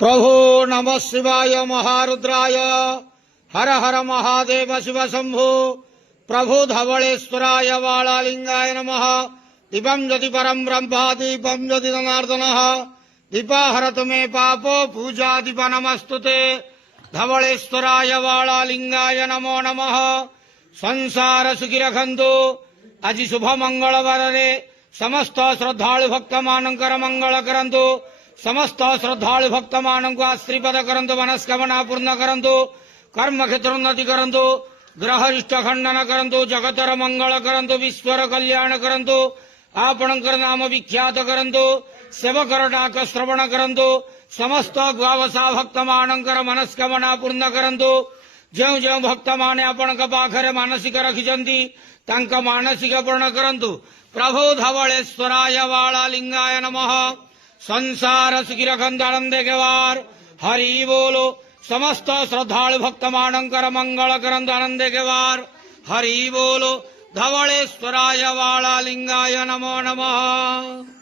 प्रभो नमः शिवाय महारुद्राय हर हर महादेव शिव शंभो प्रभु धवलेश्वराय वालालिंगाय नमः। दीपं ज्योति परं ब्रह्म दीपं ज्योति जनार्दनः दीपाहरतु मे पापो पूजा दीप नमस्तुते। धवलेश्वराय वालालिंगाय नमो नमः। संसार सुखी रखंतु। आज शुभ मंगलवार रे समस्त श्रद्धालु भक्त मानकर मंगल करंतु। समस्त श्रद्धालु भक्त मान को आश्रीपद करंतु। मनस्कामना पूर्ण करंतु। कर्म क्षेत्र उन्नति करंतु। ग्रह इष्ट खंडन करंतु। जगतर मंगल करंतु। विश्वर कल्याण करंतु। आपणकर नाम विख्यात करंतु। सेवकर डाक श्रवण करंतु। समस्त द्वावसा भक्त मानकर मनस्कामना पूर्ण करंतु। जो जो भक्त माने आपण पाखरे मानसिक रखिछंती तांका मानसिक पूर्ण करंतु। प्रभु धवलेश्वराय वालालिंगाय नमः। संसार सुखी रखंतु आनंदे के वार हरि बोलो। समस्त श्रद्धालु भक्त मानकर मंगल करंतु आनंदे के वार हरि बोलो। धवलेश्वराय वालालिंगाय नमो नमः।